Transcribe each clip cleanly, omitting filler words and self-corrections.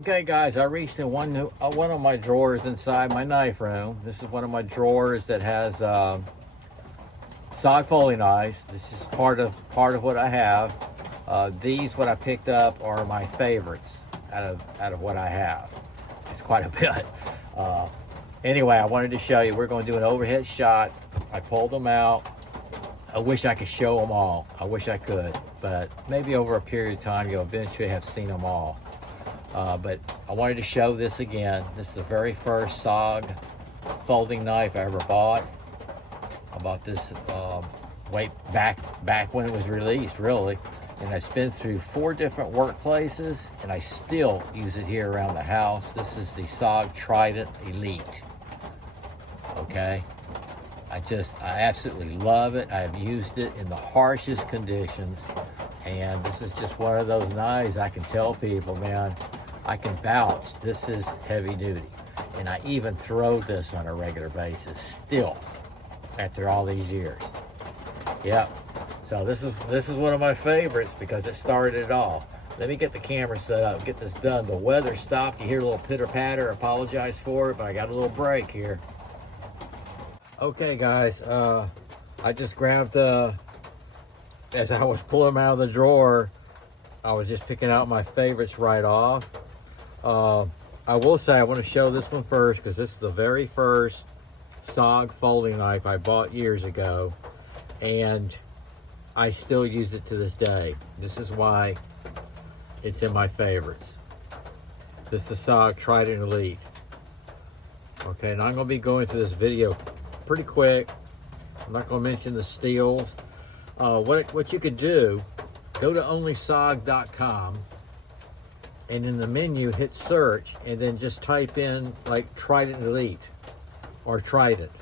Okay guys, I reached in one of my drawers inside my knife room. This is one of my drawers that has SOG folding knives. This is part of what I have. These what I picked up are my favorites out of what I have. It's quite a bit. Anyway, I wanted to show you. We're going to do an overhead shot. I pulled them out. I wish I could show them all. I wish I could, but maybe over a period of time you'll eventually have seen them all. But I wanted to show this again. This is the very first SOG folding knife I ever bought. I bought this way back when it was released, really. And it's been through 4 different workplaces, and I still use it here around the house. This is the SOG Trident Elite. Okay, I absolutely love it. I have used it in the harshest conditions, and this is just one of those knives I can tell people, man, I can vouch this is heavy duty. And I even throw this on a regular basis still after all these years. Yep. So this is one of my favorites because it started it all. Let me get the camera set up, get this done. The weather stopped. You hear a little pitter patter. Apologize for it, but I got a little break here. Okay guys, I just grabbed, as I was pulling them out of the drawer, I was just picking out my favorites right off. I will say I want to show this one first because this is the very first SOG folding knife I bought years ago, and I still use it to this day. This is why it's in my favorites. This is the SOG Trident Elite. Okay, and I'm going to be going through this video pretty quick. I'm not going to mention the steels. What you could do, go to onlysog.com, and in the menu hit search, and then just type in like Trident Elite or Trident,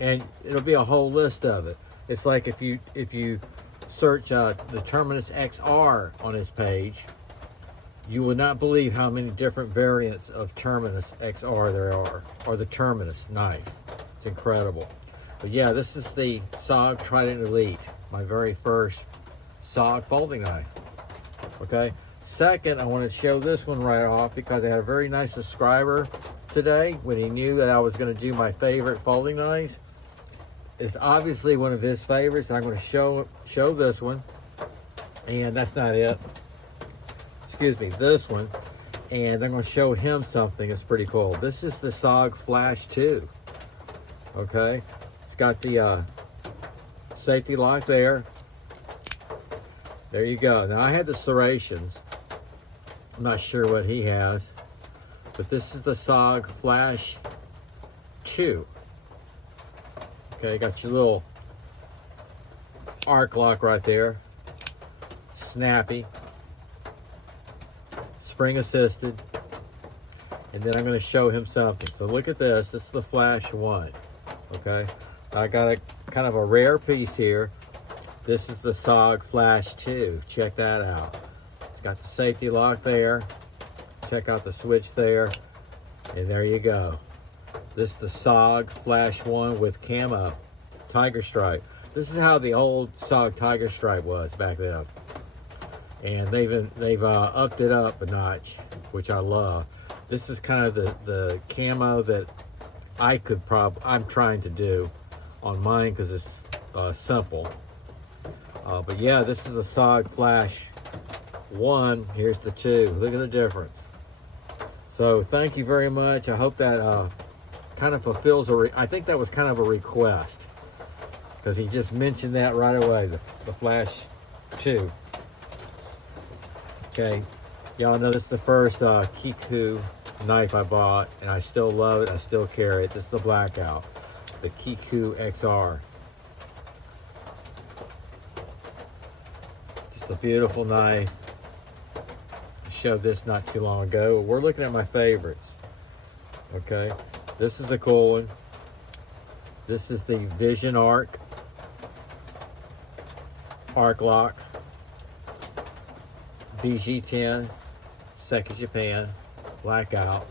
and it'll be a whole list of it. It's like if you search the Terminus XR on his page, you will not believe how many different variants of Terminus XR there are, or the Terminus knife. It's incredible. But yeah, this is the SOG Trident Elite, my very first SOG folding knife. Okay. Second, I want to show this one right off because I had a very nice subscriber today when he knew that I was going to do my favorite folding knives. It's obviously one of his favorites. I'm going to show this one, and that's not it. Excuse me, this one. And I'm going to show him something that's pretty cool. This is the SOG Flash 2. Okay, it's got the safety lock there. There you go. Now I had the serrations. I'm not sure what he has, but this is the SOG Flash 2. Okay, got your little arc lock right there. Snappy. Spring assisted. And then I'm going to show him something. So look at this. This is the Flash 1. Okay, I got a kind of a rare piece here. This is the SOG Flash 2. Check that out. It's got the safety lock there. Check out the switch there. And there you go. This is the SOG Flash 1 with camo tiger stripe. This is how the old SOG tiger stripe was back then. And they've upped it up a notch, which I love. This is kind of the camo that I'm trying to do on mine because it's simple. But yeah, this is the SOG Flash 1. Here's the 2. Look at the difference. So thank you very much. I hope that kind of fulfills I think that was kind of a request because he just mentioned that right away, the Flash 2. Okay, y'all know this is the first Kiku knife I bought, and I still love it. I still carry it. This is the Blackout, the Kiku XR. Just a beautiful knife. I showed this not too long ago. We're looking at my favorites. Okay, this is a cool one. This is the Vision Arc lock. BG10, Second Japan, Blackout.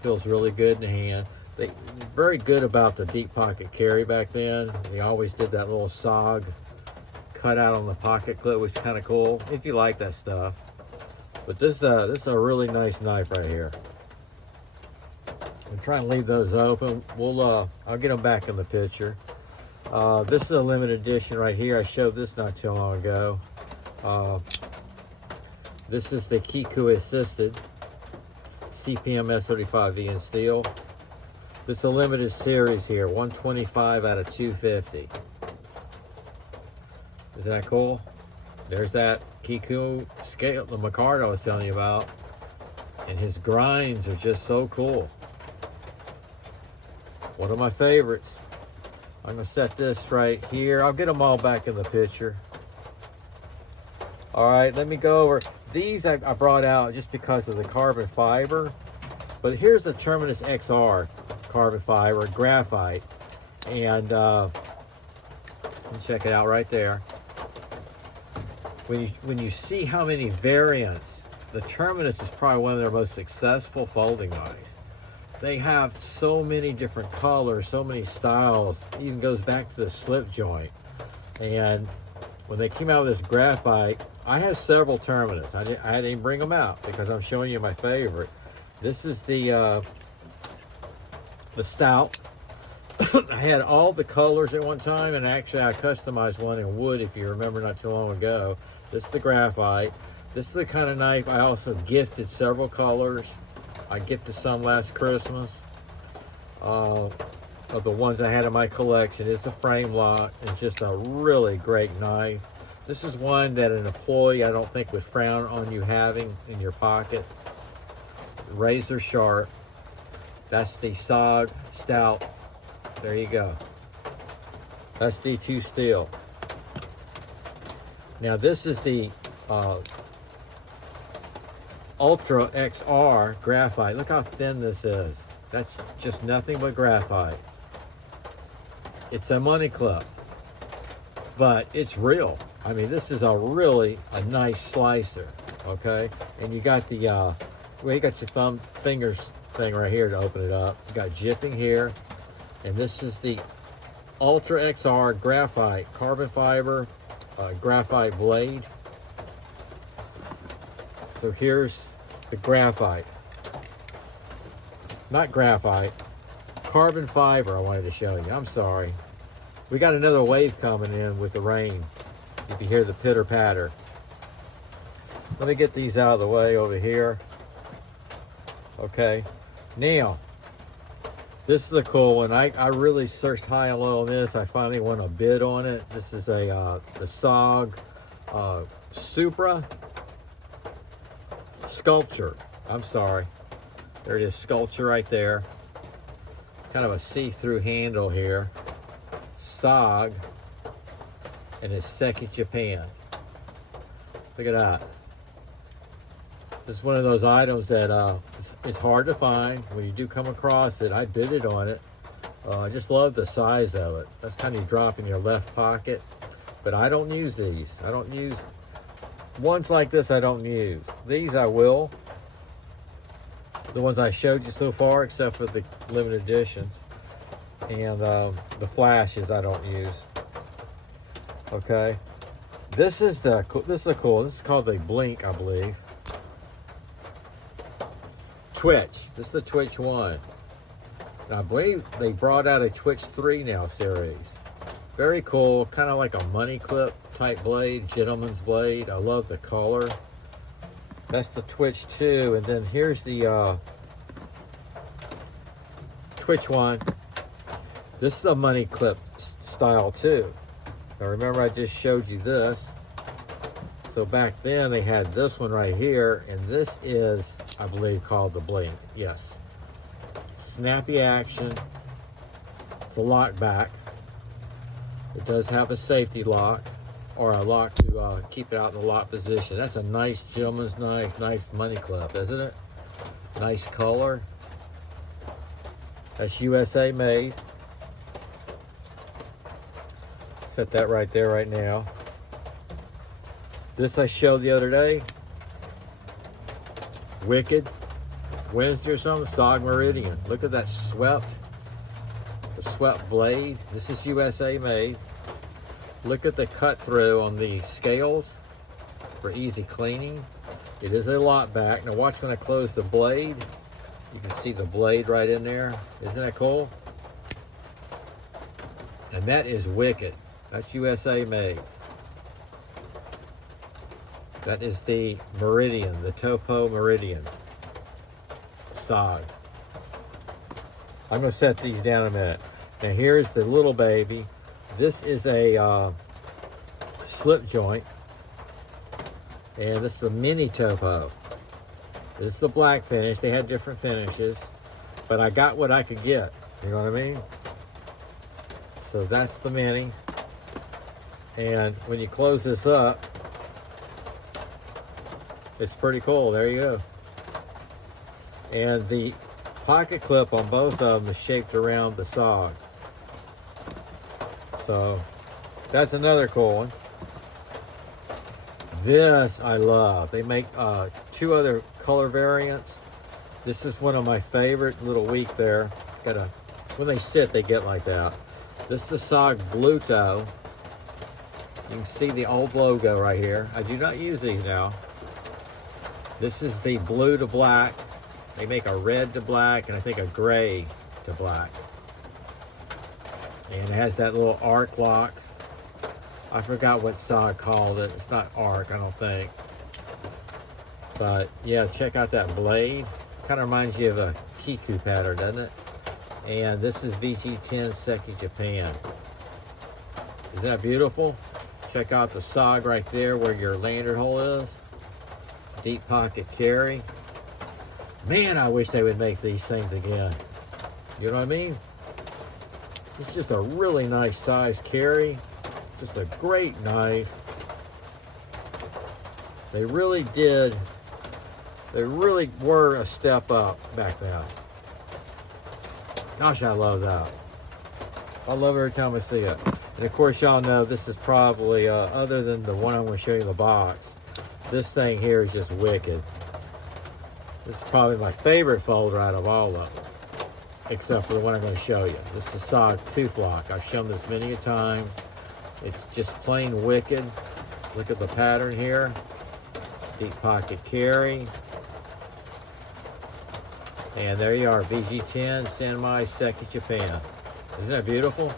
Feels really good in the hand. They very good about the deep pocket carry back then. They always did that little SOG cut out on the pocket clip, which is kind of cool if you like that stuff. But this is a really nice knife right here. I'm trying to leave those open. I'll get them back in the picture. This is a limited edition right here. I showed this not too long ago. This is the Kiku assisted CPM S35V in steel. This is a limited series here, 125 out of 250. Isn't that cool? There's that Kiku scale, the Micarta I was telling you about. And his grinds are just so cool. One of my favorites. I'm gonna set this right here. I'll get them all back in the picture. All right, let me go over. These I brought out just because of the carbon fiber. But here's the Terminus XR carbon fiber, graphite. And check it out right there. When you see how many variants, the Terminus is probably one of their most successful folding knives. They have so many different colors, so many styles. It even goes back to the slip joint. And when they came out with this graphite, I have several Terminus. I didn't bring them out because I'm showing you my favorite. This is the stout. I had all the colors at one time, and actually I customized one in wood, if you remember, not too long ago. This is the graphite. This is the kind of knife I also gifted several colors. I gifted some last Christmas of the ones I had in my collection. It's a frame lock. It's just a really great knife. This is one that an employee I don't think would frown on you having in your pocket. Razor sharp. That's the SOG Stout. There you go. That's D2 steel. Now this is the Ultra XR graphite. Look how thin this is. That's just nothing but graphite. It's a money clip, but it's real. I mean, this is a nice slicer, okay? And you got the, well, you got your fingers thing right here to open it up. You got jipping here, and this is the Ultra XR graphite, carbon fiber, graphite blade. So here's the graphite. Not graphite, carbon fiber I wanted to show you. I'm sorry. We got another wave coming in with the rain. You can hear the pitter patter. Let me get these out of the way over here. Okay, now, this is a cool one. I really searched high and low on this. I finally won a bid on it. This is the SOG Supra Sculpture. I'm sorry. There it is, Sculpture right there. Kind of a see-through handle here. SOG, and it's Seki Japan. Look at that. This is one of those items that it's hard to find. When you do come across it, I bid it on it. I just love the size of it. That's kind of drop in your left pocket. But I don't use these. I don't use ones like this. I don't use these. I will. The ones I showed you so far, except for the limited editions and the flashes, I don't use. Okay. This is cool. This is called the Blink, I believe. Twitch. This is the Twitch 1. And I believe they brought out a Twitch 3 now series. Very cool, kind of like a money clip type blade, gentleman's blade. I love the color. That's the Twitch 2, and then here's the Twitch 1. This is a money clip style too. Now remember I just showed you this. So back then they had this one right here, and this is, I believe, called the Blink. Yes. Snappy action. It's a lock back. It does have a safety lock, or a lock to keep it out in the lock position. That's a nice gentleman's knife money clip, isn't it? Nice color. That's USA made. Set that right there right now. This I showed the other day. Wicked. Wednesday or something. SOG Meridian. Look at that swept. The swept blade. This is USA made. Look at the cut through on the scales for easy cleaning. It is a lot back. Now watch when I close the blade. You can see the blade right in there. Isn't that cool? And that is wicked. That's USA made. That is the Meridian, the Topo Meridian SOG. I'm going to set these down in a minute. Now here's the little baby. This is a slip joint. And this is a mini Topo. This is the black finish. They had different finishes. But I got what I could get. You know what I mean? So that's the mini. And when you close this up, it's pretty cool. There you go. And the pocket clip on both of them is shaped around the SOG. So that's another cool one. This I love. They make 2 other color variants. This is one of my favorite. Little weak there. When they sit, they get like that. This is the SOG Bluto. You can see the old logo right here. I do not use these now. This is the blue to black. They make a red to black and I think a gray to black. And it has that little arc lock. I forgot what SOG called it. It's not arc, I don't think. But yeah, check out that blade. Kind of reminds you of a Kiku pattern, doesn't it? And this is VG10 Seki Japan. Isn't that beautiful? Check out the SOG right there where your lanyard hole is. Deep pocket carry. Man, I wish they would make these things again. You know what I mean? It's just a really nice size carry. Just a great knife. They really did. They really were a step up back then. Gosh, I love that. I love every time I see it. And of course, y'all know this is probably, other than the one I'm going to show you in the box, this thing here is just wicked. This is probably my favorite folder out of all of them, except for the one I'm going to show you. This is SOG Tooth Lock. I've shown this many a times. It's just plain wicked. Look at the pattern here. Deep pocket carry. And there you are, VG10 Sanmai Seki Japan. Isn't that beautiful?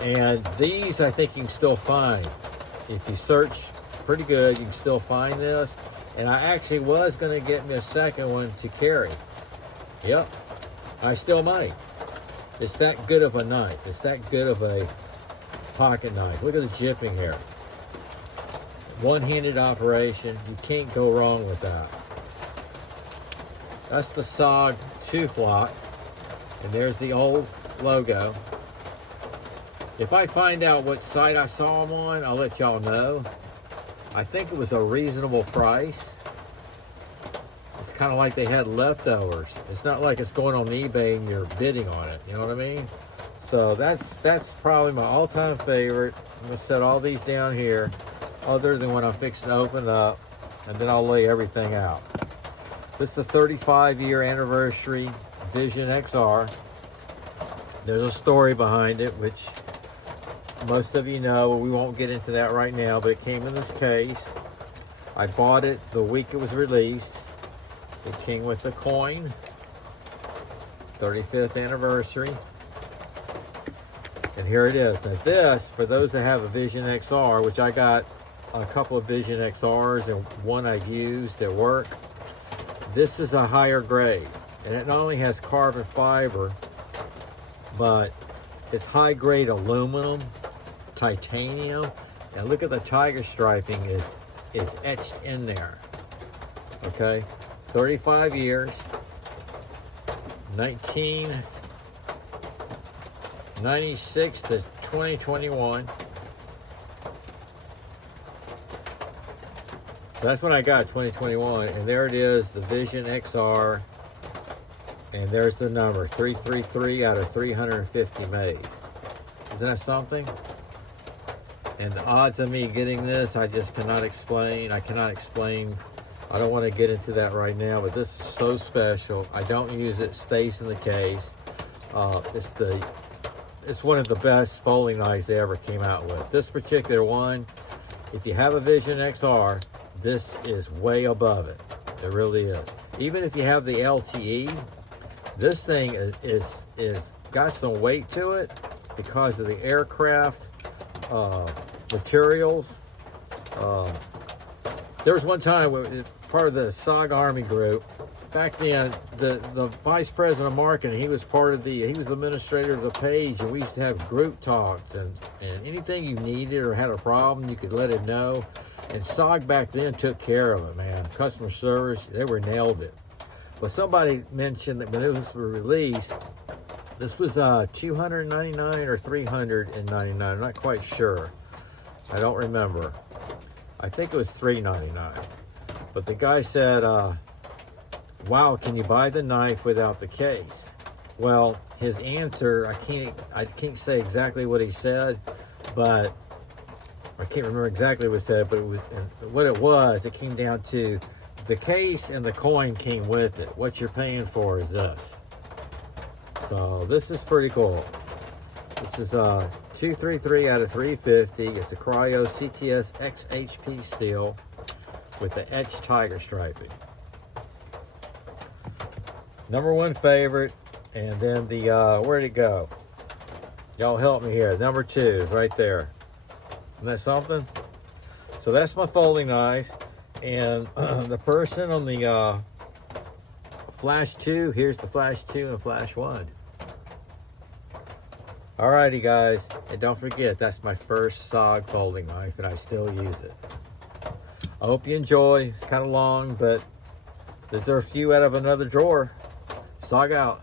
And these I think you can still find. If you search pretty good, you can still find this. And I actually was going to get me a second one to carry. Yep, I still might. It's that good of a knife. It's that good of a pocket knife. Look at the jipping here. One-handed operation. You can't go wrong with that. That's the SOG Tooth Lock. And there's the old logo. If I find out what site I saw them on, I'll let y'all know. I think it was a reasonable price. It's kind of like they had leftovers. It's not like it's going on eBay and you're bidding on it. You know what I mean? So that's probably my all-time favorite. I'm going to set all these down here, other than when I'm fixing to open up, and then I'll lay everything out. This is the 35-year anniversary Vision XR. There's a story behind it, which most of you know. We won't get into that right now, but it came in this case. I bought it the week it was released. It came with a coin, 35th anniversary. And here it is. Now this, for those that have a Vision XR, which I got a couple of Vision XRs and one I used at work, this is a higher grade. And it not only has carbon fiber, but it's high grade aluminum, titanium, and look at the tiger striping is etched in there. Okay, 35 years, 1996 to 2021. So that's when I got 2021, and there it is, the Vision XR, and there's the number 333 out of 350 made. Isn't that something? And the odds of me getting this, I just cannot explain. I cannot explain. I don't want to get into that right now, but this is so special. I don't use it, stays in the case. It's one of the best folding knives they ever came out with. This particular one, if you have a Vision XR, this is way above it. It really is. Even if you have the LTE, this thing is got some weight to it because of the aircraft materials. There was one time where part of the SOG Army group. Back then, the vice president of marketing, he was the administrator of the page, and we used to have group talks, and anything you needed or had a problem, you could let him know. And SOG back then took care of it, man. Customer service, they were nailed it. But somebody mentioned that when it was released, this was $299 or $399. I'm not quite sure. I don't remember. I think it was $399. But the guy said, wow, can you buy the knife without the case? Well, his answer, I can't say exactly what he said, but I can't remember exactly what he said, but it came down to the case and the coin came with it. What you're paying for is this. So this is pretty cool. This is 233 out of 350. It's a Cryo CTS XHP steel with the etched tiger striping. #1 favorite, and then the where'd it go? Y'all help me here. #2 is right there. Isn't that something? So that's my folding knives, and the person on the Flash 2, here's the Flash 2 and Flash 1. Alrighty guys, and don't forget, that's my first SOG folding knife, and I still use it. I hope you enjoy. It's kind of long, but these are a few out of another drawer. SOG out.